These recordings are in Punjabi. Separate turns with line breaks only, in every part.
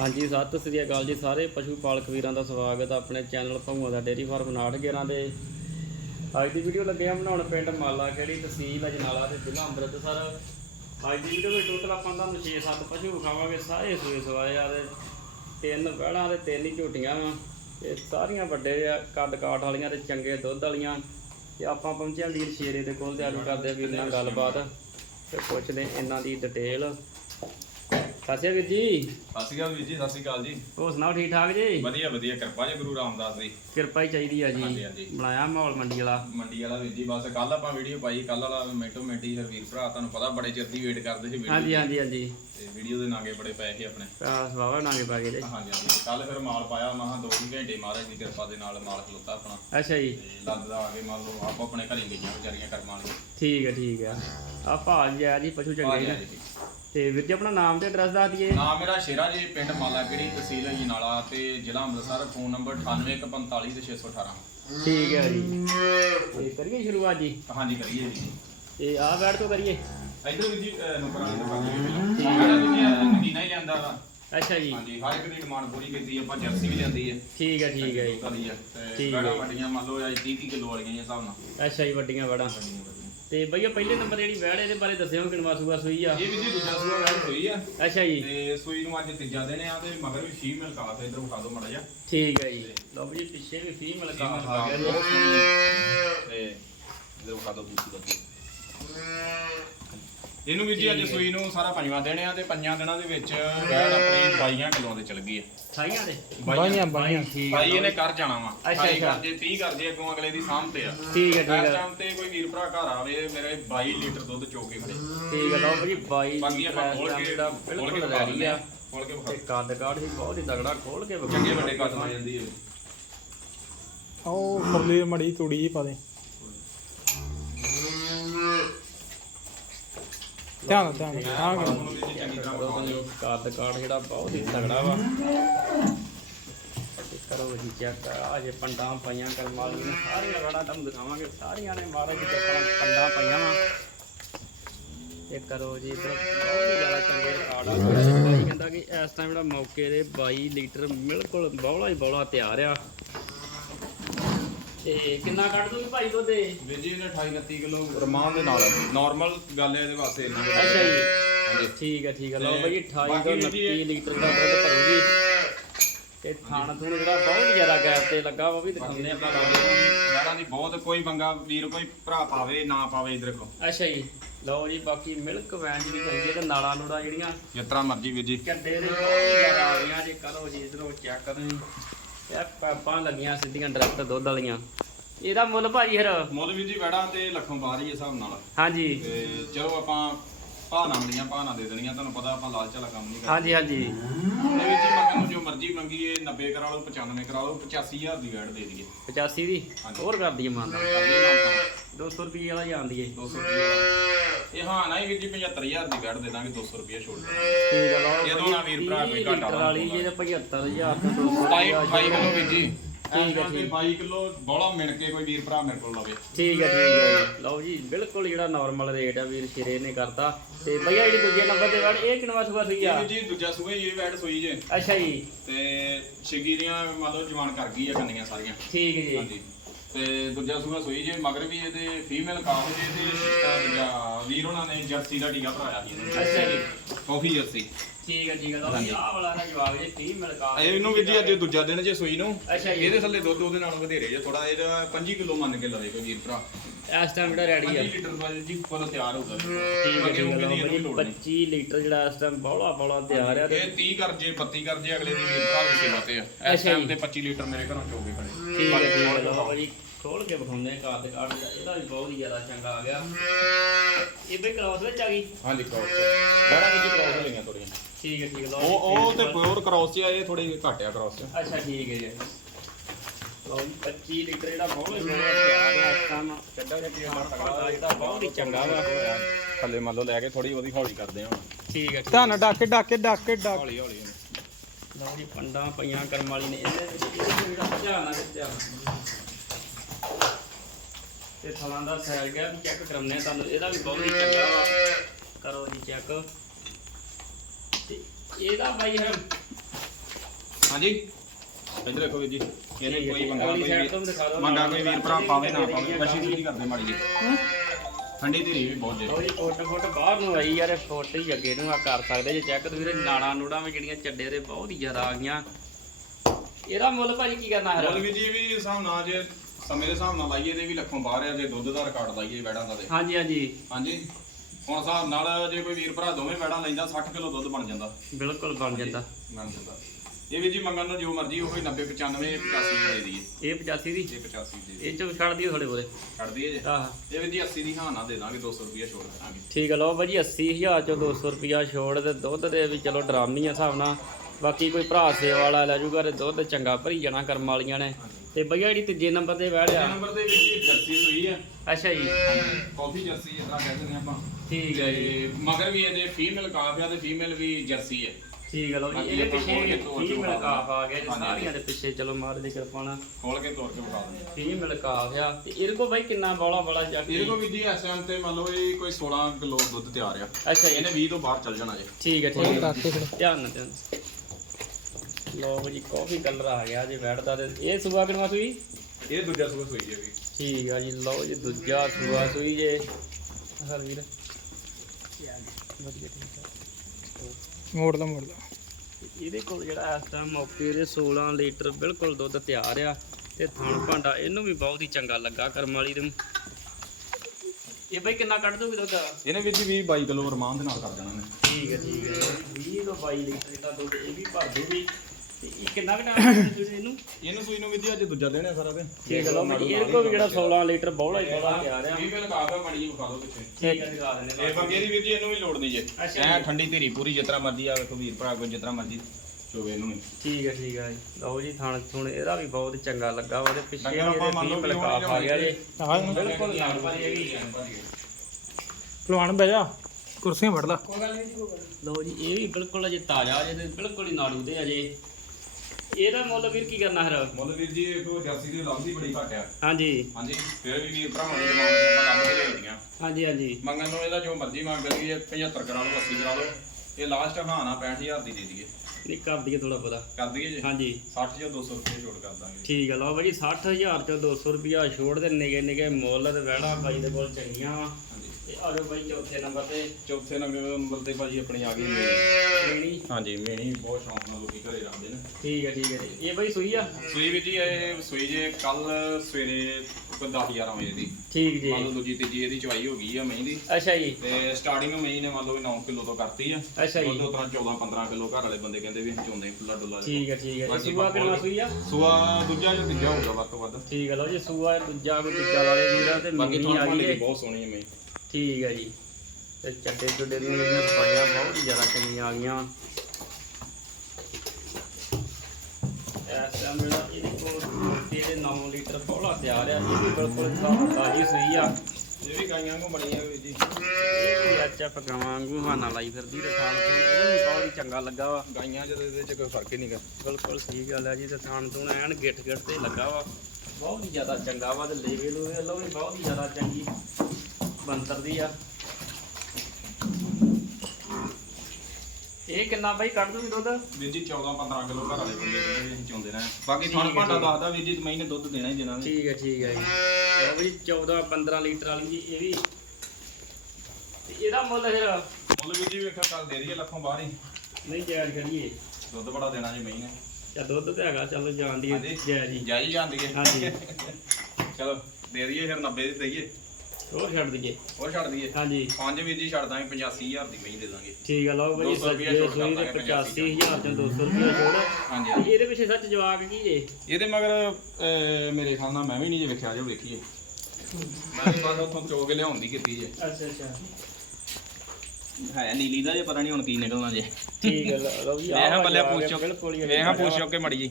ਹਾਂਜੀ ਸਤਿ ਸ੍ਰੀ ਅਕਾਲ ਜੀ ਸਾਰੇ ਪਸ਼ੂ ਪਾਲਕ ਵੀਰਾਂ ਦਾ ਸਵਾਗਤ ਆਪਣੇ ਚੈਨਲ ਭੰਗੂਆ ਦਾ ਡੇਰੀ ਫਾਰਮ 911 ਦੇ। ਅੱਜ ਦੀ ਵੀਡੀਓ ਲੱਗੇ ਆ ਬਣਾਉਣ ਪਿੰਡ ਮਾਲਾ ਕਿਹੜੀ ਤਹਿਸੀਲ ਅਜਨਾਲਾ ਤੇ ਜ਼ਿਲ੍ਹਾ ਅੰਮ੍ਰਿਤਸਰ। ਅੱਜ ਦੀ ਵੀਡੀਓ ਵਿੱਚ ਟੋਟਲ ਆਪਾਂ ਤੁਹਾਨੂੰ 6-7 ਪਸ਼ੂ ਵਿਖਾਵਾਂਗੇ, ਸਾਰੇ ਸੂਏ ਸਵਾਏ ਆ ਤੇ ਤਿੰਨ ਵਹਿੜਾਂ ਤੇ ਤਿੰਨ ਹੀ ਝੋਟੀਆਂ ਵਾ। ਇਹ ਸਾਰੀਆਂ ਵੱਡੇ ਆ, ਕੱਦ ਕਾਠ ਵਾਲੀਆਂ ਤੇ ਚੰਗੇ ਦੁੱਧ ਵਾਲੀਆਂ। ਤੇ ਆਪਾਂ ਪਹੁੰਚੇ ਹਾਂ ਵੀਰ ਸ਼ੇਰੇ ਦੇ ਕੋਲ ਤੇ ਆਜੂ ਕਰਦੇ ਆ ਵੀਰ ਨਾਲ ਗੱਲਬਾਤ। ਤੇ ਪੁੱਛਦੇ ਇਹਨਾਂ ਦੀ ਡਿਟੇਲ ਸਾਸਿਆ ਵੀਰ ਜੀ।
ਸਤਿ ਸ਼੍ਰੀ ਅਕਾਲ ਵੀਰ ਜੀ ਸਤਿ ਸ਼੍ਰੀ ਅਕਾਲ ਜੀ।
ਹੋਰ ਸੁਣਾਓ ਠੀਕ ਠਾਕ ਜੀ?
ਵਧੀਆ ਵਧੀਆ ਕਿਰਪਾ ਜੀ ਗੁਰੂ ਰਾਮਦਾਸ ਦੀ।
ਕਿਰਪਾ ਹੀ ਚਾਹੀਦੀ ਆ
ਹਾਂਜੀ,
ਜੀ।
ਹਾਂਜੀ।
ਬਣਾਇਆ ਮਾਹੌਲ ਮੰਡੀ ਵਾਲਾ।
ਮੰਡੀ ਵਾਲਾ ਵੀਰ ਜੀ ਬਸ ਕੱਲ ਆਪਾਂ ਵੀਡੀਓ ਪਾਈ ਕੱਲ ਵਾਲਾ ਮਿੰਟੋ ਮਿੰਟੀ ਹਰਵੀਰ ਭਰਾ ਤੁਹਾਨੂੰ ਪਤਾ ਬੜੇ ਚਿਰ ਦੀ ਵੇਟ ਕਰਦੇ ਸੀ ਵੀਡੀਓ
ਹਾਂਜੀ ਹਾਂਜੀ ਹਾਂਜੀ।
ਤੇ ਵੀਡੀਓ ਦੇ ਨਾਗੇ ਬੜੇ ਪਏ ਸੀ ਆਪਣੇ।
ਆ ਸਵਾਵਾ ਨਾਂਗੇ ਪਾ ਕੇ ਦੇ
ਹਾਂਜੀ ਹਾਂਜੀ। ਕੱਲ ਫਿਰ ਮਾਲ ਪਾਇਆ ਮਹਾ ਦੋ ਕੁ ਘੰਟੇ ਮਹਾਰਾਜ ਦੀ ਕਿਰਪਾ ਦੇ ਨਾਲ ਮਾਲ ਖਲੋਤਾ ਆਪਣਾ।
ਅੱਛਾ ਜੀ।
ਤੇ ਲੱਦ ਦਾ ਆ ਕੇ ਮੰਨ ਲਓ ਆਪੋ ਆਪਣੇ ਘਰੇ ਗਈਆਂ ਵਿਚਾਰੀਆਂ ਕਰਮਾਂ ਵਾਲੀਆਂ
ਠੀਕ ਹੈ ਠੀਕ ਹੈ ਆ ਭਾਜ ਜੀ ਪਸ਼ੂ ਚੰਗੇ ਨੇ। ਤੇ ਵੀਰ ਜੀ ਆਪਣਾ ਨਾਮ ਤੇ ਐਡਰੈਸ ਦੱਸ ਦਈਏ।
ਨਾਮ ਮੇਰਾ ਸ਼ੇਰਾ ਜੀ ਪਿੰਡ ਮਾਲਾਗੜੀ ਤਹਿਸੀਲ ਅਜਨਾਲਾ ਤੇ ਜ਼ਿਲ੍ਹਾ ਅੰਮ੍ਰਿਤਸਰ ਫੋਨ ਨੰਬਰ 9845 ਤੇ 618
ਠੀਕ ਹੈ ਜੀ। ਤੇ ਕਰੀਏ ਸ਼ੁਰੂਆਤ ਜੀ?
ਹਾਂਜੀ ਕਰੀਏ ਜੀ।
ਤੇ ਆ ਬੈਠ ਤੋਂ ਕਰੀਏ।
ਇਧਰ ਵੀ ਜੀ ਨੰਬਰਾਂ ਦੇ ਬਾਕੀ ਸਾਡਾ ਜੀ ਨਗੀਨਾ ਹੀ। ਲੈਂਦਾ ਵਾ।
ਅੱਛਾ ਜੀ।
ਹਾਂਜੀ ਹਰ ਇੱਕ ਦੀ ਡਿਮਾਂਡ ਪੂਰੀ ਕੀਤੀ ਆਪਾਂ ਜਰਸੀ ਵੀ ਲੈਂਦੀ ਹੈ।
ਠੀਕ ਹੈ ਠੀਕ ਹੈ ਜੀ। ਠੀਕ
ਬੜਾ
ਹੈ।
ਵੱਡੀਆਂ ਮੰਨ ਲਓ ਅੱਜ 30 ਕਿਲੋ ਵਾਲੀਆਂ ਹਿਸਾਬ ਨਾਲ।
ਅੱਛਾ ਜੀ ਵੱਡੀਆਂ ਵੜਾਂ। ਤੇ ਭਈਆ ਪਹਿਲੇ ਨੰਬਰ ਜਿਹੜੀ ਵੈੜ ਇਹਦੇ ਬਾਰੇ ਦੱਸਿਓ ਕਿੰਨਵਾ ਸੂਆ ਸੂਈ ਆ।
ਇਹ ਵੀ ਜੀ ਦੂਜਾ ਸੂਆ ਵੈਡ ਹੋਈ ਆ।
ਅੱਛਾ ਜੀ।
ਤੇ ਸੂਈ ਨੂੰ ਅੱਜ ਤੀਜਾ ਦਿਨ ਆ ਤੇ ਮਗਰ ਵੀ ਫੀਮੇਲ ਕਾਫ ਇਧਰ ਵਿਖਾ ਦਿਓ ਮੜਾ ਜਾ
ਠੀਕ ਹੈ ਜੀ। ਲਓ ਜੀ ਪਿੱਛੇ ਵੀ ਫੀਮੇਲ ਕਾ ਆ ਗਿਆ।
ਤੇ ਇਧਰ ਵਿਖਾ ਦਿਓ ਦੂਸਰੀ ਬੱਚੀ ਇਹਨੂੰ ਵੀ ਜੀ ਅੱਜ ਸੂਈ ਨੂੰ ਸਾਰਾ ਪੰਜਵਾਂ ਦਿਨ ਆ ਤੇ ਪੰਜਾਂ ਦਿਨਾਂ ਦੇ ਵਿੱਚ ਆਪਣੀ 22 ਕਿਲੋ ਦੇ ਚਲ ਗਈ ਹੈ
ਛਾਈਆਂ ਦੇ?
ਬਾਈਆਂ
ਬਾਈਆਂ। ਠੀਕ
ਭਾਈ
ਹੈ
ਇਹਨੇ ਕਰ ਜਾਣਾ ਵਾ।
ਅੱਛਾ,
ਭਾਈ
ਅੱਛਾ।
ਕਰ ਜੇ 30 ਕਰ ਜੇ ਅੱਗੋਂ ਅਗਲੇ ਦੀ ਸਾਂਭ ਤੇ ਆ।
ਠੀਕ ਹੈ
ਇਸ
ਠੀਕ ਹੈ।
ਟਾਈਮ ਤੇ ਕੋਈ ਵੀਰ ਭਰਾ ਘਰ ਆਵੇ ਮੇਰੇ 22 ਲੀਟਰ ਦੁੱਧ ਚੋ ਕੇ ਖੜੇ
ਠੀਕ ਹੈ ਲਓ ਜੀ 22
ਬਾਕੀ ਆਪਾਂ ਖੋਲ ਕੇ
ਜਿਹੜਾ
ਖੋਲ ਕੇ
ਬਿਲਕੁਲ
ਵਿਖਾ
ਰੈਡੀ
ਦਿੰਦੇ
ਆ।
ਆ। ਖੋਲ ਕੇ ਵਿਖਾ
ਤੇ ਕੱਦ ਕਾਠ ਵੀ ਬਹੁਤ ਹੀ ਤਗੜਾ ਖੋਲ ਕੇ ਵਿਖਾ
ਚੰਗੇ ਵੱਡੇ ਕੱਦ ਆ ਜਾਂਦੀ ਹੈ
ਉਹ ਪਰਲੀ ਮੜੀ ਤੂੜੀ ਜਿਹੀ ਪਾ ਦੇ। ਧਿਆਨ ਨਾਲ, ਧਿਆਨ ਨਾਲ। ਆ ਗਿਆ
ਉਹਨੂੰ ਵੀ ਜੀ ਚੰਗੀ ਤਰ੍ਹਾਂ ਵਿਖਾ ਦਿਓ
ਕੱਦ ਕਾਠ ਜਿਹੜਾ ਬਹੁਤ ਹੀ ਤਗੜਾ ਵਾ ਤੇ ਕਰੋ ਜੀ ਚੈੱਕ ਆ ਜੇ ਪੰਡਾਂ ਪਈਆਂ ਕਰਮ ਵਾਲੀਆਂ ਸਾਰੀਆਂ ਰੜਾ ਤੁਹਾਨੂੰ ਦਿਖਾਵਾਂਗੇ ਸਾਰੀਆਂ ਨੇ ਮਹਾਰਾਜ ਜੀ ਦੇ ਪੰਡਾਂ ਪਈਆਂ ਵਾ ਇਹ ਕਰੋ ਜੀ ਇਧਰ ਬਹੁਤ ਹੀ ਜ਼ਿਆਦਾ ਚੰਗੇ ਰਿਕਾਰਡ ਆ ਭਾਈ ਕਹਿੰਦਾ ਕਿ ਇਸ ਟਾਈਮ ਜਿਹੜਾ ਮੌਕੇ ਦੇ 22 ਲੀਟਰ ਬਿਲਕੁਲ ਬੌਲਾ ਹੀ ਬੌਲਾ ਤਿਆਰ ਆ ਤੇ ਕਿੰਨਾ ਕੱਢ ਦੋਗੇ ਭਾਈ ਦੁੱਧ ਇਹ?
ਵੀਰ ਜੀ ਇਹਨੇ 28 29 ਕਿਲੋ ਰਮਾਨ ਦੇ ਨਾਲ ਨਾਰਮਲ ਗੱਲ ਹੈ ਇਹਦੇ ਵਾਸਤੇ ਇੰਨਾ ਕੁ।
ਅੱਛਾ ਜੀ।
ਹਾਂਜੀ।
ਠੀਕ ਹੈ ਠੀਕ ਹੈ। ਲਓ
ਤੇ
ਬਈ 28
ਬਾਕੀ
ਤੋਂ
ਵੀਰ ਜੀ
29 ਲੀਟਰ ਦਾ ਦੁੱਧ ਭਰੂਗੀ। ਤੇ ਥਾਣ ਥੂਣ ਜਿਹੜਾ ਬਹੁਤ ਹੀ ਜ਼ਿਆਦਾ ਗੈਪ ਤੇ ਲੱਗਾ ਉਹ ਵੀ ਦਿਖਾਉਂਦੇ ਆਪਾਂ।
ਗਾੜਾਂ ਦੀ ਬਹੁਤ ਕੋਈ ਬੰਗਾ ਵੀਰ ਕੋਈ ਭਰਾ ਪਾਵੇ ਨਾ ਪਾਵੇ ਇਧਰ ਕੋ
ਅੱਛਾ ਜੀ। ਲਓ ਜੀ ਬਾਕੀ ਮਿਲਕ ਵੈਨ ਵੀ ਚੰਗੀ ਹੈ ਤੇ ਨਾਲਾਂ ਨੂੜਾ ਜਿਹੜੀਆਂ
ਜਿਸ ਤਰ੍ਹਾਂ ਮਰਜ਼ੀ ਵੀਰ ਜੀ।
ਕੱਡੇ ਦੇ ਬਹੁਤ ਹੀ ਜ਼ਿਆਦਾ ਆ ਗਈਆਂ ਜੇ ਕਰੋ ਜੀ ਇਧਰੋਂ ਚੈੱਕ ਕਰੋ ਜੀ ਇਹ ਪਾਪਾਂ ਲੱਗੀਆਂ ਸਿੱਧੀਆਂ ਡਾਇਰੈਕਟ ਦੁੱਧ ਵਾਲੀਆਂ। ਇਹਦਾ ਮੁੱਲ ਭਾਜੀ ਫਿਰ?
ਮੁੱਲ ਵੀਰ ਜੀ ਵੜਾ ਤੇ ਲੱਖੋਂ ਬਾਹਰ ਹੀ ਹਿਸਾਬ ਨਾਲ।
ਹਾਂਜੀ।
ਤੇ ਚਲੋ ਆਪਾਂ ਮੰਗਣੀਆਂ ਭਾਅ ਨਾ ਦੇ ਦੇਣੀਆਂ ਤੁਹਾਨੂੰ ਪਤਾ ਆਪਾਂ ਲਾਲਚ ਵਾਲਾ ਕੰਮ ਨਹੀਂ ਕਰਦੇ
ਹਾਂਜੀ। ਹਾਂਜੀ
ਤੇ ਵੀਰ ਜੀ ਮੰਗਣ ਨੂੰ ਜੋ ਮਰਜ਼ੀ ਮੰਗੀਏ 90 ਕਰਾ ਲਓ 95 ਕਰਾ ਲਓ 85000 ਦੀ ਵੈਟ ਦੇ ਦਈਏ।
85 ਦੀ?
ਹਾਂਜੀ।
ਹੋਰ ਕਰ ਦਈਏ ਮੰਨ।
ਕਰਦੀ ਨਾ ਆਪਾਂ
200 ਰੁਪਏ ਵਾਲਾ ਜਾਂਦੀ ਏ।
200 ਰੁਪਏ ਇਹ ਹਾਂ ਨਾ ਹੀ ਵੀਰ ਜੀ 75000 ਦੀ ਵੈਟ ਦੇ ਦਾਂਗੇ 200 ਰੁਪਏ ਛੋੜ
ਠੀਕ ਆ ਲਓ
ਜਦੋਂ ਨਾ ਵੀਰ ਭਰਾ ਕੋਈ ਘਾਟਾ ਨਾ
ਵਾਲੀ ਜੇ 75000 ਤੋਂ 200
22
ਰੁਪਇਆ
22 ਕਿਲੋ ਵੀਰ ਜੀ।
ਠੀਕ ਹੈ,
ਠੀਕ 22 ਕਿਲੋ ਬੋਲਾ ਮਿਣ ਕੇ ਕੋਈ ਵੀਰ ਭਰਾ ਮੇਰੇ ਕੋਲ ਲਵੇ।
ਠੀਕ ਹੈ ਠੀਕ ਹੈ ਜੀ। ਲਓ ਜੀ ਬਿਲਕੁਲ ਜਿਹੜਾ ਨਾਰਮਲ ਰੇਟ ਆ ਵੀਰ ਸ਼ੇਰੇ ਨੇ ਕਰਤਾ। ਤੇ ਭਈਆ ਜਿਹੜੀ ਦੂਜੇ ਨੰਬਰ ਤੇ ਵੜ ਇਹ ਕਿੰਨਵਾ ਸੁਗਾ ਸੂਈ ਆ?
ਇਹ ਜੀ ਦੂਜਾ ਸੂਏ ਇਹ ਵੈਟ ਸੋਈ ਜੇ।
ਅੱਛਾ ਜੀ।
ਤੇ ਸ਼ਗੀਰੀਆਂ ਮੰਨ ਲਓ ਜਵਾਨ ਕਰ ਗਈ ਆ ਕੰਨੀਆਂ ਸਾਰੀਆਂ।
ਠੀਕ ਹੈ ਜੀ।
ਹਾਂਜੀ। ਤੇ ਦੂਜਾ ਸੂਆ ਸੋਈ ਜੇ ਮਗਰ ਵੀ ਇਹਦੇ ਫੀਮੇਲ ਕਾਫ ਜੇ ਤੇ ਅਹ ਦੂਜਾ ਵੀਰ ਉਹਨਾਂ ਨੇ ਜਰਸੀ ਦਾ ਟੀਕਾ ਭਰਾਇਆ ਸੀ।
ਅੱਛਾ ਜੀ।
ਕਾਫੀ ਜਰਸੀ।
ਠੀਕ ਹੈ ਠੀਕ ਹੈ। ਲਓ ਜੀ ਆਹ ਵਾਲਾ ਨਾ ਜਵਾਬ ਜੇ 30 ਮਿਲਕਾ
ਇਹਨੂੰ ਵੀ ਜੀ ਅੱਜ ਦੂਜਾ ਦਿਨ ਜੇ ਸੋਈ ਨੂੰ।
ਅੱਛਾ ਜੀ।
ਇਹਦੇ ਥੱਲੇ ਦੁੱਧ ਉਹਦੇ ਨਾਲੋਂ ਵਧੇਰੇ ਜੇ ਥੋੜਾ ਇਹਦਾ 25 ਕਿਲੋ ਮੰਨ ਕੇ ਲਵੇ ਕੋਈ ਵੀਰ ਭਰਾ।
ਇਸ ਟਾਈਮ ਜਿਹੜਾ ਰੈਡੀ ਆ।
25 ਲੀਟਰ ਦਾ ਜੀ ਫੁੱਲ ਤਿਆਰ ਹੋਊਗਾ
ਠੀਕ ਹੈ ਠੀਕ ਹੈ ਲਓ ਬਈ
ਲੋੜ ਨਹੀਂ।
25 ਲੀਟਰ ਜਿਹੜਾ ਇਸ ਟਾਈਮ ਬੌਲਾ ਬੌਲਾ ਤਿਆਰ ਆ ਤੇ
ਇਹ 30 ਕਰ ਜੇ 32 ਕਰ ਜੇ ਅਗਲੇ ਦੀ ਵੀਰ ਭਰਾ ਦੀ ਸੇਵਾ ਤੇ ਆ। ਇਸ
ਅੱਛਾ
ਟਾਈਮ
ਜੀ।
ਤੇ 25 ਲੀਟਰ ਮੇਰੇ ਘਰੋਂ ਚੋਗੇ ਖੜੇ।
ਠੀਕ ਹੈ ਠੀਕ ਹੈ ਲਓ ਬਈ ਖੋਲ ਕੇ ਵਿਖਾਉਂਦੇ ਆ ਕਾਰਡ ਕਾਰਡ ਇਹਦਾ ਵੀ ਬਹੁਤ ਹੀ ਜ਼ਿਆਦਾ ਚੰਗਾ ਆ ਗਿਆ। ਇਹ ਬਈ ਕ੍ਰਾਸ ਵਿੱਚ ਆ ਗਈ?
ਹਾਂਜੀ ਕ੍ਰੋਸ ਬੜਾ ਵੀ ਕ੍ਰੋਸ ਲਈਆਂ ਥੋੜੀਆਂ
ਠੀਕ ਹੈ ਠੀਕ ਹੈ ਲਓ
ਉਹ ਉਹ ਤੇ ਪਿਓਰ ਕ੍ਰੋਸ ਚ ਆ ਇਹ ਥੋੜੀ ਘਟਿਆ ਕ੍ਰੋਸ ਚ
ਅੱਛਾ ਠੀਕ ਹੈ ਜੀ। 25 ਲੀਟਰ ਜਿਹੜਾ ਬਹੁਤ ਹੀ ਸੋਹਣਾ ਤਿਆਰ ਆ ਇਸ ਟਾਈਮ ਕੱਢਾ ਜਿਹਾ ਪੀੜਾ ਤਗੜਾ ਇਹਦਾ ਬਹੁਤ ਹੀ ਚੰਗਾ ਵਾ
ਥੱਲੇ ਮੰਨ ਲਓ ਲੈ ਕੇ ਥੋੜੀ ਉਹਦੀ ਹੌਲੀ ਕਰਦੇ ਹਾਂ
ਠੀਕ ਹੈ
ਨਾਲ ਡਾਕੇ ਡਾਕੇ ਡਾਕੇ ਡਾਕ।
ਹੌਲੀ ਹੌਲੀ
ਲਓ ਜੀ ਪੰਡਾਂ ਪਈਆਂ ਕਰਮ ਵਾਲੀ ਨੇ। ਇਹਦੇ ਵਿੱਚ ਇਹਦੇ ਜਿਹੜਾ ਧਿਆਨ ਨਾਲ ਧਿਆਨ ਤੇ ਥਲਾਂ ਦਾ ਸਾਈਜ਼ ਗਿਆ ਵੀ ਚੈੱਕ ਆ ਤੁਹਾਨੂੰ। ਇਹਦਾ ਵੀ ਬਹੁਤ ਹੀ ਚੰਗਾ ਵਾ। ਕਰੋ ਜੀ ਚੈੱਕ ਤੇ ਇਹਦਾ ਬਾਈ ਹਰ
ਹਾਂਜੀ। ਇੱਧਰ ਦੇਖੋ ਵੀਰ ਜੀ। ਇਹਨੇ
ਠੀਕ ਹੈ
ਕੋਈ
ਜੀ।
ਮੰਗਾ
ਅਗਲੀ
ਕੋਈ
side ਤੋਂ ਵੀ ਦਿਖਾ ਦਿਓ।
ਮੰਗਾ ਕੋਈ ਵੀਰ ਭਰਾ ਪਾਵੇ ਨਾ
ਜਿਹੜੀ
ਪਾਵੇ ਵਸ਼ੀ ਦੀ ਕਰਦੇ ਮਾੜੀ ਜੀ ਠੰਡੀ ਧੀਰੀ ਵੀ ਬਹੁਤ ਜੇ।
ਲਓ ਜੀ ਫੁੱਟ ਫੁੱਟ ਬਾਹਰ ਨੂੰ ਆਈ ਯਾਰ ਇਹ ਫੁੱਟ ਹੀ ਅੱਗੇ ਨੂੰ ਆ ਕਰ ਸਕਦੇ ਜੇ ਚੈੱਕ ਤੁਸੀਂ ਨਾੜਾ ਨੂੜਾ ਵੀ ਜਿਹੜੀਆਂ ਚੱਡੇ ਦੇ ਬਹੁਤ ਹੀ ਜ਼ਿਆਦਾ ਆ ਗਈਆਂ। ਇਹਦਾ ਮੁੱਲ ਭਾਜੀ ਕੀ ਕਰਨਾ ਹੈ
ਮੁੱਲ ਵੀ ਜੀ ਵੀ ਹਿਸਾਬ ਨਾਲ ਜੇ ਸਮੇਂ ਦੇ ਹਿਸਾਬ ਨਾਲ ਲਾਈਏ ਤੇ ਵੀ ਲੱਖੋਂ ਬਾਹਰ ਆ ਜੇ ਦੁੱਧ ਦਾ ਰਿਕਾਰਡ ਲਾਈਏ ਵੈੜਾਂ ਦਾ ਤੇ।
ਹਾਂਜੀ ਹਾਂਜੀ।
ਹਾਂਜੀ? ਹੁਣ ਹਿਸਾਬ ਨਾਲ ਜੇ ਕੋਈ ਵੀਰ ਭਰਾ ਦੋਵੇਂ ਵੈੜਾਂ ਲੈਂਦਾ 60 ਕਿਲੋ ਦੁੱਧ ਬਣ ਜਾਂਦਾ।
ਬਿਲਕੁਲ ਬਣ ਜਾਂਦਾ।
ਬਣ ਜਾਂਦਾ। ਇਹ ਵੀ ਜੀ ਮੰਗਣ ਨੂੰ ਜੋ ਮਰਜ਼ੀ ਉਹ 90 95 85 ਦੇ ਦਈਏ।
ਇਹ 85 ਦੀ?
ਇਹ 85 ਦੇ
ਇਹ ਚੋਂ ਛੱਡ ਦਿਓ ਥੋੜੇ ਬੋਲੇ
ਛੱਡ ਦਈਏ ਜੇ।
ਆਹ।
ਇਹ ਵੀ ਜੀ 80 ਦੀ ਹਾਂ ਨਾ ਦੇ ਦਾਂਗੇ 200 ਰੁਪਏ ਛੋੜ ਕਰਾਂਗੇ।
ਠੀਕ ਹੈ ਲਓ ਭਾਜੀ 80000 ਚੋਂ 200 ਰੁਪਿਆ ਛੋੜ ਤੇ ਦੁੱਧ ਦੇ ਵੀ ਚਲੋ ਡਰਾਮੀ ਆ ਹਿਸਾਬ ਨਾਲ। ਬਾਕੀ ਕੋਈ ਭਰਾ ਸੇਵਾ ਵਾਲਾ ਲੈ ਜੂਗਾ ਤੇ ਦੁੱਧ ਚੰਗਾ ਭਰੀ ਜਾਣਾ ਕਰਮ ਵਾਲੀਆਂ ਨੇ। ਤੇ ਭਈਆ ਜਿਹੜੀ ਤੀਜੇ ਨੰਬਰ ਤੇ
ਇਹ
ਲਿਆ
ਨੰਬਰ ਤੇ ਵੀ ਜੀ ਜਰਸੀ ਸੂਈ ਆ।
ਅੱਛਾ ਜੀ।
ਕਾਫੀ ਜਰਸੀ ਤਰ੍ਹਾਂ ਕਹਿੰਦੇ ਨੇ ਆਪਾਂ।
ਠੀਕ ਹੈ ਜੀ।
ਮਗਰ ਵੀ ਇਹਦੇ ਫੀਮੇਲ ਕਾਫ ਆ ਤੇ ਫੀਮੇਲ ਵੀ ਜਰਸੀ ਹੈ
ਠੀਕ ਹੈ ਲਓ ਜੀ ਇਹਦੇ ਪਿੱਛੇ
ਕੇ
ਫੀਮੇਲ ਕਾਫ ਆ ਗਿਆ ਜੀ। ਸਾਰੀਆਂ ਦੇ ਪਿੱਛੇ? ਚਲੋ ਮਾਰ ਦੀ ਕਿਰਪਾ ਨਾਲ।
ਖੋਲ ਕੇ ਤੋਰ ਕੇ ਵਿਖਾ ਦਿੰਦੇ
ਫੀਮੇਲ ਕਾਫ ਆ ਤੇ ਇਹਦੇ ਕੋ ਬਾਈ ਕਿੰਨਾ ਬੋਲਾ ਬੋਲਾ ਜੱਟ
ਇਹਦੇ ਕੋਲ ਵੀ ਜੀ ਟਾਈਮ ਤੇ ਮੰਨ ਲਓ ਇਹ ਕੋਈ 16 ਕਿਲੋ ਦੁੱਧ ਤਿਆਰ ਆ।
ਅੱਛਾ ਜੀ।
ਇਹਨੇ 20 ਤੋਂ ਬਾਹਰ ਚੱਲ ਜਾਣਾ ਜੇ।
ਠੀਕ ਹੈ ਠੀਕ ਹੈ। ਧਿਆਨ ਨਾਲ ਧਿਆਨ ਲਓ ਜੀ ਕਾਫੀ ਕਲਰ ਆ ਗਿਆ ਜੀ ਬੈਠਦਾ ਤੇ। ਇਹ ਸੂਆ ਕਿਨਵਾ ਸੂਈ?
ਇਹ ਦੂਜਾ ਸੂਆ ਸੂਈ ਵੀ।
ਠੀਕ ਆ ਜੀ ਲਓ ਜੀ ਦੂਜਾ ਸੂਆ ਸੂਈ ਜੇ। ਹਰ ਵੀਰ। ਵਧੀਆ ਠੀਕ ਆ।
ਮੋੜ ਲਾ ਮੋੜ ਲਾ
ਇਹਦੇ ਕੋਲ ਜਿਹੜਾ ਇਸ ਟਾਈਮ ਮੌਕੇ ਦੇ 16 ਲੀਟਰ ਬਿਲਕੁਲ ਦੁੱਧ ਤਿਆਰ ਆ ਤੇ ਥਣ ਭਾਂਡਾ ਇਹਨੂੰ ਵੀ ਬਹੁਤ ਹੀ ਚੰਗਾ ਲੱਗਾ ਕਰਮ ਵਾਲੀ ਦੇ ਇਹ ਬਈ ਕਿੰਨਾ ਕੱਢ ਦੋਗੇ ਦੁੱਧ?
ਇਹਨੇ ਵੀ ਜੀ 20 22 ਕਿਲੋ ਰਮਾਨ ਦੇ ਨਾਲ ਕਰ ਜਾਣਾ ਨੇ
ਠੀਕ ਹੈ ਠੀਕ ਹੈ। 20 ਤੋਂ 22 ਲੀਟਰ ਦਾ ਦੁੱਧ ਇਹ ਵੀ ਭਰ ਦੂਗੀ ਤੇ ਇਹ ਕਿੰਨਾ ਕੁ ਟਾਈਮ ਲੱਗਦਾ ਤੁਸੀਂ ਇਹਨੂੰ?
ਇਹਨੂੰ ਸੂਈ ਨੂੰ ਵੀ ਜੀ ਅੱਜ ਦੂਜਾ ਦੇਣਾ ਸਾਰਾ ਤੇ
ਠੀਕ ਹੈ ਲਓ ਬਈ ਇਹਦੇ ਕੋਲ ਵੀ ਜਿਹੜਾ 16 ਲੀਟਰ ਬੌਲਾ ਹੀ ਬੌਲਾ ਤਿਆਰ ਆ।
ਫੀਮੇਲ ਕਾਫ ਆ ਮੜੀ ਜੀ ਵਿਖਾ ਦਿਓ ਪਿੱਛੇ।
ਠੀਕ ਹੈ ਦਿਖਾ ਦਿੰਦੇ
ਇਹ ਬੰਗੇ ਦੀ ਵੀਰ ਜੀ ਇਹਨੂੰ ਵੀ ਲੋੜ ਨਹੀਂ ਜੇ।
ਅੱਛਾ
ਐ ਠੰਡੀ ਧੀਰੀ ਪੂਰੀ ਜਿਤਨਾ ਮਰਜ਼ੀ ਆ ਵੇਖੋ ਵੀਰ ਭਰਾ ਕੋਈ ਜਿਤਨਾ ਮਰਜ਼ੀ ਚੋਵੇ ਇਹਨੂੰ ਵੀ।
ਠੀਕ ਹੈ ਠੀਕ ਹੈ ਜੀ। ਲਓ ਜੀ ਥਣ ਥੁਣ ਇਹਦਾ ਵੀ ਬਹੁਤ ਚੰਗਾ ਲੱਗਾ ਵਾ ਉਹਦੇ ਪਿੱਛੇ
ਡੰਗਰ ਆਪਾਂ ਮੰਨ ਲਓ
ਵੀ ਕਾਫ ਆ ਗਿਆ ਜੀ।
ਆਹ
ਬਿਲਕੁਲ ਨਾਲ ਭਾਜੀ। ਇਹ ਵੀ
ਭਲਵਾਨ ਬਹਿ ਜਾ ਕੁਰਸੀਆਂ ਫੜ ਲਾ।
ਲਓ ਜੀ ਇਹ ਵੀ ਬਿਲਕੁਲ ਅਜੇ ਤਾਜ਼ਾ ਅਜੇ ਬਿਲਕੁਲ ਹੀ ਨਾੜੂ ਦੇ ਅਜੇ। ਇਹਦਾ ਮੁੱਲ ਵੀਰ ਕੀ ਕਰਨਾ ਹਰ
ਮੁੱਲ ਵੀਰ ਜੀ ਇਹ ਕੋ ਜਰਸੀ ਦੀ ਲੰਬੀ ਬੜੀ ਘੱਟ ਆ।
ਹਾਂਜੀ।
ਹਾਂਜੀ ਫਿਰ ਵੀ ਵੀਰ ਭਰਾਵਾਂ ਦੀ ਡਿਮਾਂਡ ਲੱਭ ਕੇ ਦੇਣੀਆਂ
ਹਾਂਜੀ ਹਾਂਜੀ।
ਮੰਗਣ ਨੂੰ ਇਹਦਾ ਜੋ ਮਰਜ਼ੀ ਮੰਗ ਲਈਏ 75 ਕਰਾ ਲਓ 80 ਕਰਾ ਲਓ। ਇਹ ਲਾਸਟ ਹਾਂ ਨਾ 65000 ਦੀ ਦੇ ਦਈਏ।
ਨਹੀਂ ਕਰ ਦਈਏ ਥੋੜਾ ਬਹੁਤਾ।
ਕਰ ਦਈਏ ਜੀ?
ਹਾਂਜੀ।
60 ਜਾਂ 200 ਰੁਪਏ ਛੋੜ ਕਰ ਦਾਂਗੇ।
ਠੀਕ ਹੈ ਲਓ ਭਾਜੀ 60000 ਚੋਂ 200 ਰੁਪਿਆ ਛੋੜ ਦੇ ਨਿਗੇ ਨਿਗੇ ਮੁੱਲ ਤੇ ਵਹਿਣਾ ਬਾਈ ਦੇ ਕੋਲ ਚੰਗੀਆਂ ਵਾ। ਤੇ ਆ ਜਾਓ ਬਾਈ ਚੌਥੇ ਨੰਬਰ ਤੇ।
ਚੌਥੇ ਨੰਬਰ ਤੇ ਭਾਜੀ ਆਪਣੀ ਆ ਗਈ ਮੇਣੀ
ਲੈਣੀ
ਹਾਂਜੀ ਮੇਣੀ ਬਹੁਤ ਸ਼ੌਂਕ ਨਾਲ ਲੋਕੀ ਘਰੇ ਰੱਖਦੇ ਨੇ।
ਠੀਕ ਹੈ ਠੀਕ ਹੈ ਜੀ। ਇਹ ਬਾਈ ਸੂਈ ਆ?
ਸੂਈ ਵੀ ਜੀ ਇਹ ਸੂਈ ਜੇ ਕੱਲ ਸਵੇਰੇ ਕੋਈ 10 11 ਵਜੇ ਦੀ।
ਠੀਕ ਜੀ।
ਮੰਨ ਲਓ ਦੂਜੀ ਤੀਜੀ ਇਹਦੀ ਚਵਾਈ ਹੋ ਗਈ ਆ ਮਹੀਂ ਦੀ।
ਅੱਛਾ ਜੀ।
ਤੇ ਸਟਾਰਟਿੰਗ ਮਹੀਂ ਨੇ ਮੰਨ ਲਓ 9 ਕਿਲੋ ਤੋਂ ਕਰਤੀ ਆ।
ਅੱਛਾ ਜੀ।
ਦੁੱਧ ਉਤਰਾ 14 15 ਕਿਲੋ ਘਰ ਵਾਲੇ ਬੰਦੇ ਕਹਿੰਦੇ ਵੀ ਚੋਂਦੇ ਖੁੱਲਾ ਡੁੱਲਾ
ਠੀਕ ਹੈ ਠੀਕ ਹੈ। ਜੀ
ਬਾਕੀ
ਸੂਆ ਕਿੰਨਾ ਸੂਈ ਆ?
ਸੂਆ ਦੂਜਾ ਜਾਂ ਤੀਜਾ ਹੋਊਗਾ ਵੱਧ ਤੋਂ ਵੱਧ।
ਠੀਕ ਹੈ ਲਓ ਜੀ ਸੂਆ ਦੂਜਾ ਕੋਈ ਤੀਜਾ ਵਾਲੇ ਵੀਰਾਂ ਤੇ
ਬਾਕੀ
ਮਿੰਨੀ ਆ
ਤੁਹਾਨੂੰ
ਗਈ
ਭਾਂਡੇ ਦੀ
ਹੈ
ਬਹੁਤ ਸੋਹਣੀ ਹੈ ਮਹੀਂ।
ਠੀਕ ਹੈ ਜੀ। ਤੇ ਚੱਡੇ ਚੁੱਡੇ ਦੀਆਂ ਜਿਹੜੀਆਂ ਸਫਾਈਆਂ ਬਹੁਤ ਹੀ ਜ਼ਿਆਦਾ ਚੰਗੀਆਂ ਆ ਗਈਆਂ। ਐਸਾ ਮੇਰਾ ਇਹਦੇ ਕੋਲ ਇਹਦੇ 9 ਲੀਟਰ ਪੌਲਾ ਤਿਆਰ ਆ। ਇਹ ਵੀ ਬਿਲਕੁਲ ਸਾਫ਼ ਤਾਜੀ ਸੂਈ ਆ।
ਇਹ ਵੀ ਗਾਈਆਂ ਨੂੰ ਵੀ ਜੀ।
ਇਹ ਹਾਨਾ ਲਾਈ ਫਿਰਦੀ ਤੇ ਖਾਣ ਤੋਂ ਇਹਨੂੰ ਬਹੁਤ ਹੀ ਚੰਗਾ ਲੱਗਾ ਵਾ।
ਗਾਈਆਂ ਜਦੋਂ ਇਹਦੇ ਚ ਕੋਈ ਫ਼ਰਕ ਹੀ ਨਹੀਂਗਾ
ਬਿਲਕੁਲ ਸਹੀ ਗੱਲ ਹੈ ਜੀ ਤੇ ਥਾਣ ਤੋਂ ਐਨ ਗਿੱਟ ਗਿੱਟ ਤੇ ਲੱਗਾ ਵਾ। ਬਹੁਤ ਹੀ ਜ਼ਿਆਦਾ ਚੰਗਾ ਵਾ ਤੇ ਲੇਵੇ ਲੂਵੇ ਵੱਲੋਂ ਵੀ ਬਹੁਤ ਹੀ ਜ਼ਿਆਦਾ ਚੰਗੀ। ਬੰਤਰ ਦੀ ਆ। ਇਹ ਕਿੰਨਾ ਬਾਈ? ਕੱਢ ਦੂਗੀ ਦੁੱਧ।
ਵੀਰ ਜੀ 14 15 ਕਿਲੋ ਘਰ ਵਾਲੇ ਬੰਦੇ ਜਿਹੜੇ ਅਸੀਂ ਚੋਂਦੇ ਰਹੇ। ਬਾਕੀ
ਹੈ,
ਭਾਂਡਾ
ਹੈ।
ਦੱਸਦਾ ਵੀਰ ਜੀ ਮਹੀਂ ਨੇ ਦੁੱਧ ਦੇਣਾ ਹੀ ਦੇਣਾ
ਠੀਕ ਹੈ ਠੀਕ ਹੈ ਜੀ। ਲਓ ਵੀ 14 15 ਲੀਟਰ ਵਾਲੀ ਜੀ ਇਹ ਵੀ। ਤੇ ਇਹਦਾ ਮੁੱਲ ਫਿਰ?
ਮੁੱਲ ਵੀਰ ਜੀ ਵੇਖਿਆ ਕੱਲ ਦੇ ਦਈਏ ਲੱਖੋਂ ਬਾਹਰ ਹੀ।
ਨਹੀਂ ਜਾਇਜ਼ ਕਰੀਏ।
ਦੁੱਧ ਬੜਾ ਦੇਣਾ ਜੀ ਮਹੀਂ ਨੇ।
ਚਾ ਦੁੱਧ ਤੇ ਹੈਗਾ ਚਲੋ ਜਾਣ ਦੀ
ਹਾਂਜੀ।
ਜੈ ਜੀ
ਜਾਈ ਹੀ ਜਾਂਦੀ ਹੈ
ਹਾਂਜੀ।
ਚਲੋ ਦੇ ਦਈਏ ਫਿਰ 90 ਦੀ ਦੇਈਏ।
ਹੋਰ ਛੱਡ ਦਈਏ।
ਹੋਰ ਛੱਡ ਦਈਏ।
ਹਾਂਜੀ।
ਪੰਜ ਵੀਰ ਜੀ ਛੱਡ ਦਾਂਗੇ 85000 ਦੀ ਮਹੀਂ ਦੇ ਦਾਂਗੇ।
ਠੀਕ ਆ ਲਓ ਬਈ
200 ਰੁਪਈਆ
ਸੱਜੇ
ਛੋੜ
ਸੋਈ ਦੇ
ਕਰ ਦਾਂਗੇ।
85000 ਚੋਂ 200 ਰੁਪਏ ਛੋੜ
ਹਾਂਜੀ
ਤੇ ਇਹਦੇ ਪਿੱਛੇ ਸੱਚ ਜਵਾਕ ਕੀ ਜੇ?
ਇਹਦੇ ਮਗਰ ਅਹ, ਮੇਰੇ ਖਿਆਲ ਨਾਲ ਮੈਂ ਵੀ ਨਹੀਂ ਜੇ ਵੇਖਿਆ ਜੋ ਵੇਖੀਏ। ਮੈਂ ਬਸ ਉੱਥੋਂ ਚੋ ਕੇ ਲਿਆਉਣ ਦੀ ਕੀਤੀ ਜੇ।
ਅੱਛਾ ਅੱਛਾ।
ਹੈ ਨੀਲੀ ਦਾ ਜੇ ਪਤਾ ਨਹੀਂ ਹੁਣ ਕੀ ਨਿਕਲਣਾ ਜੇ।
ਠੀਕ ਹੈ ਲ- ਲਓ ਜੀ
ਮੈਂ ਹਾਂ
ਆਹ
ਬੱਲੇ
ਜਵਾਕ
ਪੁੱਛ
ਹੈ,
ਚੁੱਕ
ਬਿਲਕੁਲ ਹੀ
ਮੈਂ ਹਾਂ ਪੁੱਛ ਚੁੱਕ ਕੇ ਮੜੀ ਜੀ।